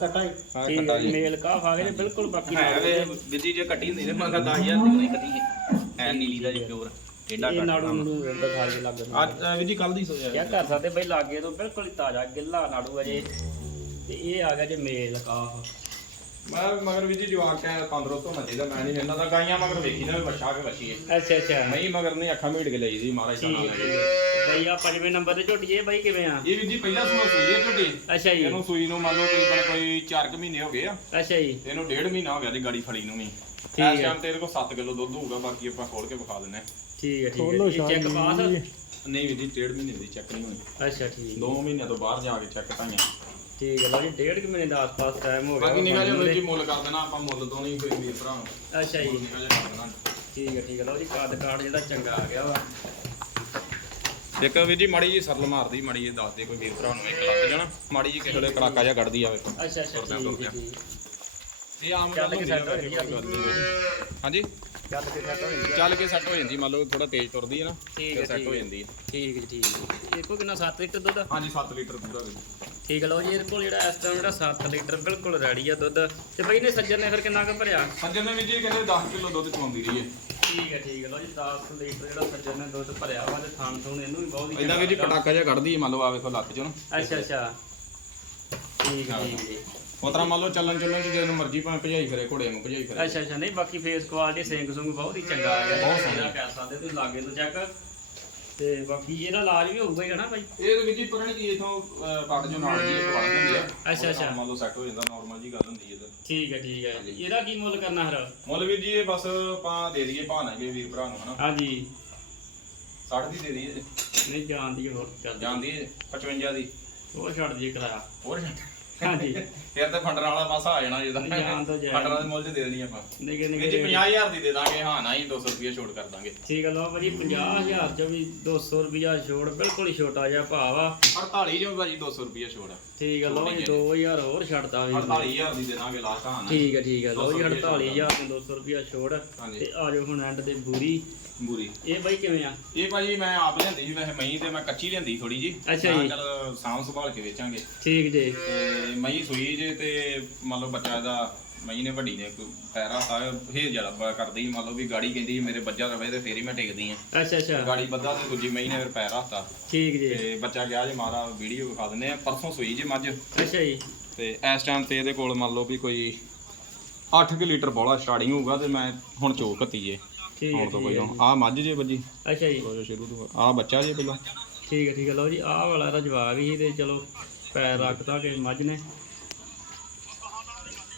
ਕਟਾਈ।
ਹਾਂ
ਠੀਕ
ਕਟਾ
ਹੈ
ਜੀ
ਮੇਲ ਕਾ ਖਾ ਗਏ ਬਿਲਕੁਲ ਬਾਕੀ
ਹੈ ਵੇ ਵਿੱਦੀ ਜੇ ਕੱਟੀ ਹੁੰਦੀ ਤੇ ਮੈਂ ਕਿਹਾ 10000 ਦੀ ਨਹੀਂ ਕੱਟੀ ਹੈ ਹੈ ਨੀਲੀ ਦਾ ਜੇ ਪਿਓਰ ਟੇਡਾ
ਇਹ
ਕੱਟ
ਨਾੜੂ ਨੂੰ ਦਿਖਾ ਕੇ ਲੱਗ
ਅੱਜ ਅਹ, ਵੀਰ ਜੀ ਕੱਲ ਦੀ ਸੋਇਆ
ਕਿਆ ਕਰ ਸਕਦੇ ਬਈ ਲਾਗੇ ਤੋਂ ਬਿਲਕੁਲ ਹੀ ਤਾਜ਼ਾ ਗਿੱਲਾ ਨਾੜੂ ਅਜੇ ਤੇ ਇਹ ਆ ਗਿਆ ਜੇ ਮੇਲ ਕਾਫ
ਮੈਂ ਮਗਰ ਵੀ ਜੀ ਜਵਾਕ ਹੈ ਤੰਦਰੁਸਤ ਹੋਣਾ ਚਾਹੀਦਾ ਮੈਂ ਨਹੀਂ ਇਹਨਾਂ ਦਾ ਗਾਈਆਂ ਮਗਰ ਵੇਖੀ ਨਾ ਵੱਛਾ ਕੇ ਵੱਛੀ ਹੈ।
ਅੱਛਾ ਅੱਛਾ।
ਨਹੀਂ ਮਗਰ ਨਹੀਂ ਅੱਖਾਂ ਮੀਟ ਕੇ ਲਈ ਦੀ ਮਹਾਰਾਜ ਦਾ ਨਾਮ ਲੈ
ਹੈ।
ਕੇ।
ਬਈ ਆ ਪੰਜਵੇਂ ਨੰਬਰ ਤੇ ਝੋਟੀ ਇਹ ਬਾਈ ਕਿਵੇਂ ਆ?
ਇਹ ਵੀ ਜੀ ਪਹਿਲਾ ਸੂਆ ਸੂਈ ਹੈ ਝੋਟੀ।
ਅੱਛਾ ਜੀ।
ਇਹਨੂੰ ਸੂਈ ਨੂੰ ਮੰਨ ਲਓ ਤਕਰੀਬਨ ਕੋਈ 4 ਕੁ ਮਹੀਨੇ ਹੋ ਗਏ ਆ।
ਅੱਛਾ ਜੀ।
ਤੇ ਇਹਨੂੰ ਡੇਢ ਮਹੀਨਾ ਹੋ ਗਿਆ ਦੀ ਗਾੜੀ ਫੜੀ ਨੂੰ ਵੀ।
ਠੀਕ
ਇਸ
ਹੈ।
ਟਾਈਮ ਤੇ ਇਹਦੇ ਕੋਲ 7 ਕਿਲੋ ਦੁੱਧ ਹੋਊਗਾ ਬਾਕੀ ਆਪਾਂ ਖੋਲ ਕੇ ਵਿਖਾ ਦਿੰਨੇ
ਠੀਕ ਹੈ ਠੀਕ ਹੈ। ਚੈੱਕ ਪਾਸ
ਨਹੀਂ ਵੀ ਜੀ ਡੇਢ ਮਹੀਨੇ ਦੀ ਚੈੱਕ ਨਹੀਂ ਹੋਣੀ
ਅੱਛਾ ਠੀਕ
2 ਮਹੀਨਿਆਂ ਤੋਂ ਬਾਹਰ ਜਾ ਕੇ ਚੈੱਕ ਤਾਈਆਂ
ਠੀਕ ਹੈ ਲਓ ਜੀ? ਡੇਢ ਕੁ ਮਹੀਨੇ ਦਾ ਆਸ-ਪਾਸ ਟਾਈਮ ਹੋ ਗਿਆ
ਬਾਕੀ ਨਿਕਾ
ਬੰਦੇ
ਜੀ ਮੁੱਲ। ਕਰ ਦੇਣਾ ਆਪਾਂ ਮੁੱਲ ਤੋਂ ਨਹੀਂ ਕੋਈ ਵੀਰ ਭਰਾ।
ਅੱਛਾ ਜੀ।
ਨਿਕਾ ਜਿਹਾ ਕਰ ਦੇਣਾ
ਠੀਕ ਹੈ ਠੀਕ ਹੈ ਲਓ ਜੀ ਕਾਰਡ ਕਾਰਡ ਜਿਹੜਾ ਚੰਗਾ ਆ ਗਿਆ ਵਾ।
ਇੱਕ ਵੀਰ ਜੀ ਮਾੜੀ ਜੀ ਸਰਲ ਮਾਰਦੀ ਮਾੜੀ ਜੀ ਦੱਸ ਦੇ ਕੋਈ ਵੀਰ ਭਰਾ ਨੂੰ ਇੱਕ ਲੱਗ ਜਾਣਾ ਮਾੜੀ ਜੀ ਵੇਲੇ ਕੜਾਕਾ ਜਿਹਾ ਕੱਢਦੀ ਆਵੇ
ਅੱਛਾ ਅੱਛਾ ਠੀਕ ਹੈ
ਇਹ ਆਮ ਗੱਲ ਹੁੰਦੀ
ਹੋ।
ਹਾਂਜੀ?
ਚੱਲ ਕੇ ਸੈੱਟ ਹੋ ਜਾਂਦੀ ਆ।
ਚੱਲ ਕੇ ਸੈੱਟ ਹੋ ਜਾਂਦੀ ਮੰਨ ਲਓ ਥੋੜਾ ਤੇਜ਼ ਤੁਰਦੀ ਹੈ ਨਾ
ਠੀਕ ਹੈ,
ਸੈੱਟ
ਠੀਕ
ਹੋ
ਹੈ।
ਜਾਂਦੀ ਹੈ
ਠੀਕ ਹੈ ਜੀ, ਠੀਕ ਹੈ। ਇਹ ਕੋ ਕਿੰਨਾ 7 ਲੀਟਰ ਦੁੱਧ ਆ?
ਹਾਂਜੀ 7 ਲੀਟਰ ਦੁੱਧ ਆ ਵੀਰ।
ਠੀਕ ਲਓ ਜੀ ਇਹਦੇ ਕੋਲ ਜਿਹੜਾ ਇਸ ਟਾਈਮ ਜਿਹੜਾ 7 ਲੀਟਰ ਬਿਲਕੁਲ ਰੈਡੀ ਆ ਦੁੱਧ। ਤੇ ਬਈ ਨੇ ਸੱਜਣ ਨੇ ਫਿਰ ਕਿੰਨਾ ਕੁ ਭਰਿਆ?
ਸੱਜਣ ਨੇ ਵੀ ਜੀ ਕਹਿੰਦੇ 10 ਕਿਲੋ ਦੁੱਧ ਚਵਾਉਂਦੀ ਰਹੀ ਹੈ।
ਠੀਕ ਹੈ ਠੀਕ ਹੈ ਲਓ ਜੀ 10 ਲੀਟਰ ਜਿਹੜਾ ਸੱਜਣ ਨੇ ਦੁੱਧ ਭਰਿਆ ਵਾ ਤੇ ਥਾਣ ਥੂਣ ਇਹਨੂੰ ਵੀ ਬਹੁਤ ਹੀ
ਇਦਾਂ ਵੀ ਜੀ
ਚੰਗਾ
ਪਟਾਕਾ ਜਿਹਾ ਕੱਢਦੀ ਹੈ ਮੰਨ ਲਓ ਆ ਵੇਖੋ ਲੱਤ ਚੋਂ। ਨਾ
ਅੱਛਾ ਅੱਛਾ। ਠੀਕ ਹੈ। ਠੀਕ ਹੈ ਜੀ।
ਉਹ ਤਰ੍ਹਾਂ ਮੰਨ ਲਓ ਚੱਲਣ ਚੱਲਣ ਚ ਜਿਹਨੂੰ ਮਰਜ਼ੀ ਭਾਵੇਂ ਭਜਾਈ ਫਿਰੇ ਘੋੜੇ ਨੂੰ ਭਜਾਈ ਫਿਰੇ।
ਅੱਛਾ ਅੱਛਾ ਨਹੀਂ ਬਾਕੀ ਫੇਸ ਕੁਆਲਿਟੀ ਸਿੰਗ ਸੁੰਗ ਬਹੁਤ ਹੀ ਚੰਗਾ ਆ ਗਿਆ
ਬਹੁਤ ਸੋਹਣਾ।
ਕਹਿ ਸਕਦੇ ਤੁਸੀਂ ਲਾਗੇ ਤੋਂ ਚੈੱਕ। ਤੇ ਬਾਕੀ ਇਹਦਾ ਇਲਾਜ ਵੀ ਹੋਊਗਾ ਹੀ ਹਨਾ ਬਾਈ?
ਇਹ ਤਾਂ ਜੀ ਨਹੀਂ ਕੀ ਇਥੋਂ ਪੱਟ ਜੋ ਨਾਲ ਜੀ ਇੱਕ ਵੜ ਦਿੰਦੇ ਆ।
ਅੱਛਾ, ਅੱਛਾ।
ਮੰਨ ਲਓ ਸੈੱਟ ਹੋ ਜਾਂਦਾ ਨਾਰਮਲ ਜੀ ਗੱਲ ਹੁੰਦੀ ਹੈ ਇਹਦਾ
ਠੀਕ ਹੈ ਠੀਕ ਹੈ। ਇਹਦਾ ਕੀ ਮੁੱਲ ਕਰਨਾ ਹਰ
ਮੁੱਲ ਵੀਰ ਜੀ ਇਹ ਬਸ ਆਪਾਂ ਦੇ ਦਈਏ ਭਾਣਾ ਜੀ ਵੀਰ ਭਰਾ ਨੂੰ ਹਨਾ।
ਹਾਂਜੀ।
60 ਦੀ ਦੇ ਦਈਏ।
ਨਹੀਂ ਜਾਣਦੀ ਹੋਰ ਚੱਲ।
ਜਾਂਦੀ ਹੈ 55 ਦੀ।
ਹੋਰ ਛੱਡ ਦਈਏ ਕਿਰਾਇਆ।
ਹੋਰ ਛੱਡ।
ਹਾਂਜੀ।
ਫਿਰ ਤੇ ਫੰਡਰ ਵਾਲਾ ਪਾਸਾ ਆ ਜਾਣਾ ਜਿਹਦਾ
ਜਾਣ ਤੋਂ ਜਾਇਜ਼।
ਫੰਡਰਾਂ ਦੇ ਮੁੱਲ 'ਚ ਦੇ ਦੇਣੀ ਆਪਾਂ।
ਨਿੱਕੇ
ਵੀਰ
ਨਿੱਕੇ
ਜੀ 50000 ਦੀ ਦੇ ਦਾਂਗੇ ਹਾਂ ਨਾ ਹੀ 200 ਰੁਪਏ ਛੋਟ ਕਰ ਦਾਂਗੇ।
ਠੀਕ ਹੈ ਲਓ ਭਾਜੀ 50000 ਚ ਵੀ 200 ਰੁਪਿਆ ਛੋੜ ਬਿਲਕੁਲ ਹੀ ਛੋਟਾ ਜਿਹਾ ਭਾਅ ਵਾ
48 ਜੋ ਭਾਜੀ 200 ਰੁਪਏ ਛੋਟ
ਠੀਕ ਹੈ ਲਓ ਜੀ 2000 ਹੋਰ ਛੱਡਦਾ ਵੀ।
48000 ਦੀ ਦੇ ਦਾਂਗੇ ਲਾਸਟ ਹਾਂ ਨਾ
ਠੀਕ ਹੈ ਠੀਕ ਹੈ ਲਓ ਜੀ
200 ਰੁਪਈਆ
48000 ਤੇ 200 ਰੁਪਿਆ ਛੋੜ
ਹਾਂਜੀ।
ਤੇ ਆ ਜਾਓ ਹੁਣ ਐਂਡ ਤੇ ਬੂਰੀ।
ਬੂਰੀ
ਇਹ ਬਾਈ ਕਿਵੇਂ ਆ?
ਇਹ ਭਾਜੀ ਮੈਂ ਆਪ ਲਿਆਂਦੀ ਸੀ ਵੈਸੇ ਮਈ ਤੇ ਮੈਂ ਕੱਚੀ ਲਿਆਂਦੀ ਥੋੜੀ ਜੀ
ਅੱਛਾ ਜੀ।
ਚਲ ਸਾਂਭ ਸੰਭਾਲ ਕੇ ਵੇਚਾਂਗੇ।
ਠੀਕ ਜੇ।
ਤੇ ਮਈ ਸੂਈ ਜੇ ਤੇ ਮੰਨ ਲਓ ਬੱਚਾ ਇਹਦਾ ਮਈ ਨੇ ਵੱਡੀ ਨੇ ਕੋਈ ਪੈਰਾ ਹੱਥਾ ਹੇਜ ਜਲਾ ਕਰਦੀ ਮੰਨ ਲਓ ਵੀ ਗਾੜੀ ਕਹਿੰਦੀ ਮੇਰੇ ਬੱਚਾ ਰਵੇ ਤੇ ਫੇਰ ਹੀ ਮੈਂ ਟਿਕਦੀ ਆ।
ਅੱਛਾ ਅੱਛਾ।
ਗਾੜੀ ਬੱਦਾ ਤੇ ਦੂਜੀ ਮਈ ਨੇ ਫਿਰ ਪੈਰ ਹੱਥਾ
ਠੀਕ ਜੇ।
ਤੇ ਬੱਚਾ ਗਿਆ ਜੇ ਮਾਰਾ ਵੀਡੀਓ ਵਿਖਾ ਦਿੰਦੇ ਆ। ਪਰਸੋਂ ਸੂਈ ਜੇ ਮੱਝ।
ਅੱਛਾ ਜੀ।
ਤੇ ਇਸ ਟਾਈਮ ਤੇ ਇਹਦੇ ਕੋਲ ਮੰਨ ਲਓ ਵੀ ਕੋਈ 8 ਕਿ ਲੀਟਰ ਬੋਲਾ ਸਟਾਰਟਿੰਗ ਹੋਊਗਾ ਤੇ ਮੈਂ ਹੁਣ ਚੋ ਕੱਤੀ ਜੇ।
ਠੀਕ ਹੈ
ਤੋਂ
ਠੀਕ ਹੈ
ਆ ਮੱਝ ਜੇ ਵੱਜੀ
ਅੱਛਾ ਜੀ।
ਰੋਜੋ ਸ਼ੁਰੂ ਤੋਂ ਆ। ਬੱਚਾ ਜੇ ਪਹਿਲਾਂ।
ਠੀਕ ਹੈ ਠੀਕ ਹੈ। ਲਓ ਜੀ ਆਹ ਵਾਲਾ ਇਹਦਾ ਜਵਾਬ ਹੀ ਤੇ ਚਲੋ ਪੈਰ ਰੱਖਤਾ ਕਿ ਮੱਝ ਨੇ।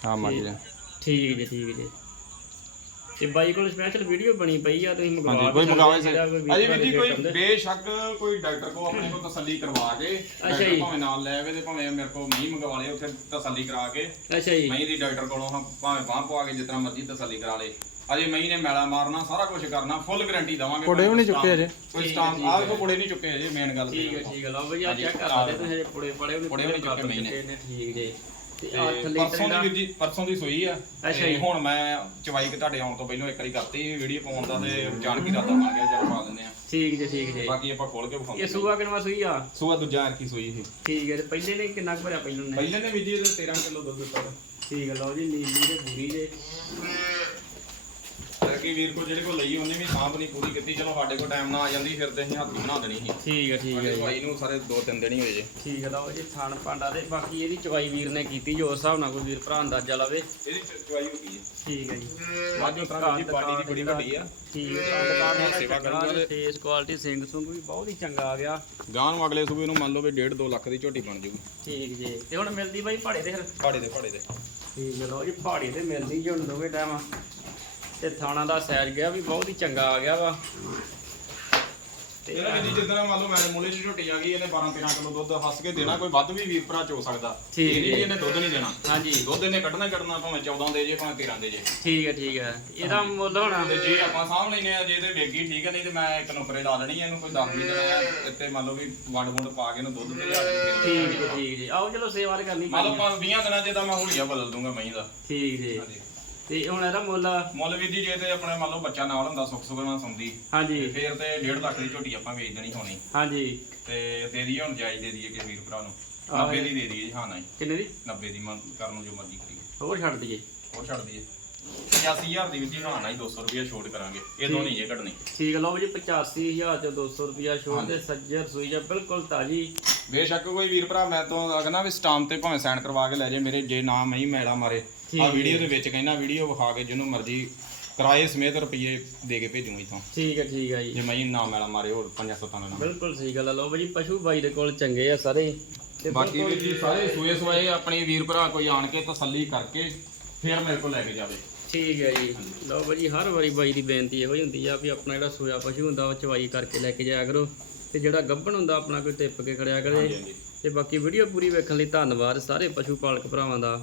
ਆ ਮੱਝ ਜੇ
ਠੀਕ ਜੀ ਠੀਕ ਜੀ। ਤੇ ਬਾਈ ਕੋਲ ਸਪੈਸ਼ਲ ਵੀਡੀਓ ਬਣੀ ਪਈ ਆ ਤੁਸੀਂ ਮੰਗਵਾ
ਹਾਂਜੀ ਕੋਈ ਮੰਗਾਵੇ
ਕੋਈ
ਅਜੇ ਵੀ ਜੀ ਕੋਈ। ਬੇਸ਼ੱਕ ਕੋਈ ਡਾਕਟਰ ਕੋ ਆਪਣੇ ਕੋ ਤਸੱਲੀ ਕਰਵਾ ਕੇ
ਅੱਛਾ ਜੀ।
ਭਾਵੇਂ ਨਾਲ ਲੈ ਆਵੇ ਤੇ ਭਾਵੇਂ ਮੇਰੇ ਕੋ ਮਹੀਂ ਮੰਗਵਾ ਲੇ ਉੱਥੇ ਤਸੱਲੀ ਕਰਾ ਕੇ।
ਅੱਛਾ ਜੀ।
ਮਹੀਂ ਦੀ ਡਾਕਟਰ ਕੋਲੋਂ ਹਾਂ ਭਾਵੇਂ ਬਾਂਹ ਪਵਾ ਕੇ ਜਿਤਨਾ ਮਰਜ਼ੀ ਤਸੱਲੀ ਕਰਾ ਲੇ। ਅਜੇ ਨੇ ਮੈਲਾ ਮਾਰਨਾ ਸਾਰਾ ਕੁਝ ਕਰਨਾ ਫੁੱਲ ਗਾਰੰਟੀ ਦਵਾਂਗੇ।
ਕੋੜੇ ਵੀ ਨਹੀਂ ਚੁੱਕੇ ਅਜੇ।
ਕੋਈ
ਹੈ,
ਆਹ ਕੋ ਕੋੜੇ ਨਹੀਂ ਚੁੱਕੇ ਅਜੇ ਮੇਨ ਗੱਲ
ਠੀਕ ਹੈ ਠੀਕ ਹੈ ਲਓ ਬਈ ਆ ਚੈੱਕ ਕਰ ਸਕਦੇ ਤੁਸੀਂ ਪੁੜੇ ਪੜੇ ਉਹਨੇ
ਪੁੜੇ ਵੀ ਨਹੀਂ ਚੁੱਕੇ ਮਹੀਨੇ।
ਠੀਕ ਜੀ। ਤੇ
ਤੇ
8 ਲੀਟਰ
ਪਰਸੋਂ ਦੀ
ਦਾ
ਵੀਰ ਜੀ ਪਰਸੋਂ ਦੀ ਸੋਈ ਆ।
ਅੱਛਾ ਜੀ।
ਹੁਣ ਮੈਂ ਚਵਾਈ ਕਿ ਤੁਹਾਡੇ ਆਉਣ ਤੋਂ ਪਹਿਲਾਂ ਇੱਕ ਵਾਰੀ ਕਰਤੀ ਵੀਡੀਓ ਪਾਉਣ ਦਾ ਤੇ ਜਾਣ ਕੇ ਰਾਤਾ ਬਣ ਗਿਆ ਚਲ ਪਾ ਦਿੰਦੇ ਆ।
ਠੀਕ ਜੀ ਠੀਕ ਜੀ।
ਬਾਕੀ ਆਪਾਂ ਖੋਲ ਕੇ ਵਿਖਾਉਂਦੇ
ਇਹ ਸੂਆ ਕਿਨਵਾ ਸੂਈ ਆ?
ਸੂਆ ਦੂਜਾ ਕੀ ਸੋਈ ਸੀ।
ਠੀਕ ਹੈ ਤੇ ਪਹਿਲੇ ਨੇ ਕਿੰਨਾ ਕੁ ਭਰਿਆ ਪਹਿਲੋਂ ਨੇ?
ਪਹਿਲੇ ਨੇ ਵੀ ਜੀ ਇਹਦੇ 13 ਕਿਲੋ ਦੁੱਧ ਦਿੱਤਾ।
ਠੀਕ ਹੈ ਲਓ ਜੀ ਨੀਲੀ ਤੇ ਬੂਰੀ ਦੇ
ਕਿ ਵੀਰ ਕੋ ਜਿਹੜੇ ਕੋ ਲਈ ਉਹਨੇ ਵੀ ਸਾਂਭ ਨਹੀਂ ਪੂਰੀ ਕੀਤੀ। ਚਲੋ ਸਾਡੇ ਕੋ ਟਾਈਮ ਨਾ ਆ ਜਾਂਦੀ ਫਿਰ ਤੇ ਅਸੀਂ ਹੱਥ ਬਣਾ ਦੇਣੀ ਸੀ।
ਠੀਕ ਹੈ ਠੀਕ ਹੈ
ਸਾਡੇ
ਜੀ।
ਭਾਈ ਨੂੰ ਸਾਰੇ ਦੋ ਤਿੰਨ ਦਿਨ ਹੀ ਹੋਏ ਜੇ।
ਠੀਕ ਹੈ ਲਓ ਜੀ ਥਣ ਭਾਂਡਾ ਤੇ ਬਾਕੀ ਇਹਦੀ ਚਵਾਈ ਵੀਰ ਨੇ ਕੀਤੀ ਜੋ ਉਸ ਹਿਸਾਬ ਨਾਲ ਕੋਈ ਵੀਰ ਭਰਾ ਅੰਦਾਜ਼ਾ ਲਵੇ।
ਇਹਦੀ ਚਵਾਈ ਹੋ ਗਈ ਹੈ।
ਠੀਕ ਹੈ ਜੀ।
ਅੱਜ ਉਸ ਤਰ੍ਹਾਂ ਦੀ ਬਾਡੀ ਦੀ ਬੜੀ ਵੱਡੀ ਆ।
ਠੀਕ ਹੈ ਦੁਕਾਨ
ਸੇਵਾ
ਸੇਵਾ
ਕਰੂੰਗਾ ਤੇ-
ਫੇਸ ਕੁਆਲਿਟੀ ਸਿੰਘ ਸੁੰਗ ਵੀ ਬਹੁਤ ਹੀ ਚੰਗਾ ਆ ਗਿਆ।
ਗਾਂ ਨੂੰ ਅਗਲੇ ਸੂਬੇ ਨੂੰ ਮੰਨ ਲਓ ਵੀ 1.5 2 ਲੱਖ ਦੀ ਝੋਟੀ ਬਣ ਜੂਗੀ।
ਠੀਕ ਜੀ। ਤੇ ਹੁਣ ਮਿਲਦੀ ਬਾਈ ਪਹਾੜੇ ਤੇ ਫਿਰ?
ਪਹਾੜੇ ਦੇ ਪਹਾੜੇ ਦੇ
ਠੀਕ ਹੈ ਲਓ ਜੀ ਪਹਾੜੀ ਤੇ ਮਿਲਦੀ ਜੀ ਹੁਣ ਦੋਵੇਂ ਟਾਈਮ ਤੇ ਥਾਣਾ ਦਾ ਸਾਈਜ਼ ਗਿਆ ਵੀ ਬਹੁਤ ਹੀ ਚੰਗਾ ਆ ਗਿਆ ਵਾ। ਤੇ
ਇਹਦਾ ਵੀ ਜੀ ਜਿੱਦਾਂ ਮੰਨ ਲਓ ਮੇਰੇ ਮੂਲੇ 'ਚ ਝੋਟੀ ਆ ਗਈ ਇਹਨੇ 12 13 ਕਿਲੋ ਦੁੱਧ ਹੱਸ ਕੇ ਦੇਣਾ ਕੋਈ ਵੱਧ ਵੀ ਵੀਰ ਭਰਾ ਚੋ ਸਕਦਾ।
ਠੀਕ
ਇਹ ਨਹੀਂ
ਜੀ।
ਵੀ ਇਹਨੇ ਦੁੱਧ ਨਹੀਂ ਦੇਣਾ।
ਹਾਂਜੀ।
ਦੁੱਧ ਇਹਨੇ ਕੱਢਣਾ ਹੀ ਕੱਢਣਾ ਭਾਵੇਂ 14 ਦੇ ਜੇ ਭਾਵੇਂ 13 ਦੇ ਜੇ।
ਠੀਕ ਹੈ ਠੀਕ ਹੈ। ਇਹਦਾ ਮੁੱਲ ਹੋਣਾ
ਤੇ ਜੇ ਆਪਾਂ ਸਾਂਭ ਲੈਨੇ ਆ ਜੇ ਤੇ ਵੇਗੀ ਠੀਕ ਹੈ ਨਹੀਂ ਤੇ ਮੈਂ ਇੱਕ ਨੁਕਰੇ ਲਾ ਲੈਣੀ ਆ, ਇਹਨੂੰ ਕੋਈ 10 ਵੀ ਦੇਣਾ ਆ ਇੱਥੇ ਮੰਨ ਲਓ ਵੀ ਵੰਡ ਵੁੰਡ ਪਾ ਕੇ ਇਹਨੂੰ ਦੁੱਧ ਤੇ ਲਿਆ ਦੇ
ਠੀਕ ਜੀ ਠੀਕ ਜੀ। ਆਓ ਚਲੋ ਸੇਵਾ ਤੇ ਕਰਨੀ
ਮੰਨ ਲਓ
ਪੈਣੀ ਆ।
ਆਪਾਂ 20 ਦਿਨਾਂ 'ਚ ਤਾਂ ਮੈਂ ਹੁਲੀਆ ਬਦਲ ਦੂੰਗਾ ਮਹੀਂ ਦਾ।
ਠੀਕ ਜੀ। ਤੇ ਹੁਣ ਇਹਦਾ ਮੁੱਲ
ਮੁੱਲ ਵੀ ਜੀ ਜੇ ਤੇ ਆਪਣੇ ਮੰਨ ਲਓ ਬੱਚਾ ਨਾਲ ਹੁੰਦਾ ਸੁੱਖ ਸੁੱਖ ਨਾਲ ਸੌਂਦੀ
ਹਾਂਜੀ।
ਫੇਰ ਤੇ 1.5 ਲੱਖ ਦੀ ਝੋਟੀ ਆਪਾਂ ਵੇਚ ਦੇਣੀ ਹੋਣੀ।
ਹਾਂਜੀ।
ਤੇ ਦੇ ਦਈਏ ਹੁਣ ਜਾਇਜ਼ ਦੇ ਦਈਏ ਕਿ ਵੀਰ ਭਰਾ ਨੂੰ।
ਆਹ
90 ਦੀ ਦੇ ਦਈਏ ਹਾਂ ਨਹੀਂ।
ਕਿੰਨੇ ਦੀ?
90 ਦੀ ਮਨ ਕਰਨ ਨੂੰ ਜੋ ਮਰਜ਼ੀ ਕਰੀਏ।
ਹੋਰ ਛੱਡ ਦਈਏ।
ਹੋਰ ਛੱਡ ਦਈਏ। 85000 ਦੀ ਵਿੱਚ ਹਾਂ ਹੀ 200 ਰੁਪਏ ਛੋਟ ਕਰਾਂਗੇ। ਇਹ ਦੋ ਨਹੀਂ ਜੇ ਕੱਢਣੀ
ਠੀਕ ਲਓ ਜੀ 85000 ਚ 200 ਰੁਪਿਆ ਛੋੜ ਦੇ ਸੱਜਰ ਸੂਈ ਜਾਂ ਬਿਲਕੁਲ ਤਾਜੀ।
ਬੇਸ਼ੱਕ ਕੋਈ ਵੀਰ ਭਰਾ ਮੈਂ ਤੋਂ ਅਗਨਾ ਵੀ ਸਟਾਮ ਤੇ ਭਾਵੇਂ ਸਾਈਨ ਕਰਵਾ ਕੇ ਲੈ ਜੇ ਮੇਰੇ ਜੇ ਨਾ ਮਈ ਮੈਲਾ ਮਾਰੇ। ਆ ਵੀਡੀਓ ਦੇ ਵਿੱਚ ਕਹਿੰਦਾ ਵੀਡੀਓ ਵਿਖਾ ਕੇ ਜਿਹਨੂੰ ਮਰਜ਼ੀ ਕਿਰਾਏ ਸਮੇਤ ਰੁਪਏ ਦੇ ਕੇ ਭੇਜੂਗਾ ਇਥੋਂ।
ਠੀਕ ਹੈ ਠੀਕ ਹੈ ਜੀ।
ਜੇ ਮਈ ਨਾ ਮੈਲਾ ਮਾਰੇ ਹੋਰ 5-7 ਦਾ
ਬਿਲਕੁਲ ਸਹੀ ਗੱਲ ਆ ਲਓ ਜੀ ਪਸ਼ੂ ਬਾਈ ਦੇ ਕੋਲ ਚੰਗੇ ਆ ਸਾਰੇ। ਤੇ
ਬਾਕੀ ਸਾਰੇ ਸੂਏ ਸਵਾਏ ਆਪਣੇ ਵੀਰ ਭਰਾ ਕੋਈ ਆਣ ਕੇ ਤਸੱਲੀ ਕਰਕੇ ਫਿਰ ਮੇਰੇ ਕੋਲ ਲੈ ਕੇ ਜਾਵੇ।
ਠੀਕ ਹੈ ਜੀ। ਲਓ ਬਾਈ ਹਰ ਵਾਰੀ ਬਾਈ ਦੀ ਬੇਨਤੀ ਇਹੋ ਹੀ ਹੁੰਦੀ ਆ ਵੀ ਆਪਣਾ ਜਿਹੜਾ ਸੋਇਆ ਪਸ਼ੂ ਹੁੰਦਾ ਉਹ ਚਵਾਈ ਕਰਕੇ ਲੈ ਕੇ ਜਾਇਆ ਕਰੋ ਤੇ ਜਿਹੜਾ ਗੱਭਣ ਹੁੰਦਾ ਆਪਣਾ ਕੋਈ ਟਿੱਪ ਕੇ ਖੜਿਆ ਕਰੇ। ਤੇ ਬਾਕੀ ਵੀਡੀਓ ਪੂਰੀ ਵੇਖਣ ਲਈ ਧੰਨਵਾਦ ਸਾਰੇ ਪਸ਼ੂ ਪਾਲਕ ਭਰਾਵਾਂ ਦਾ।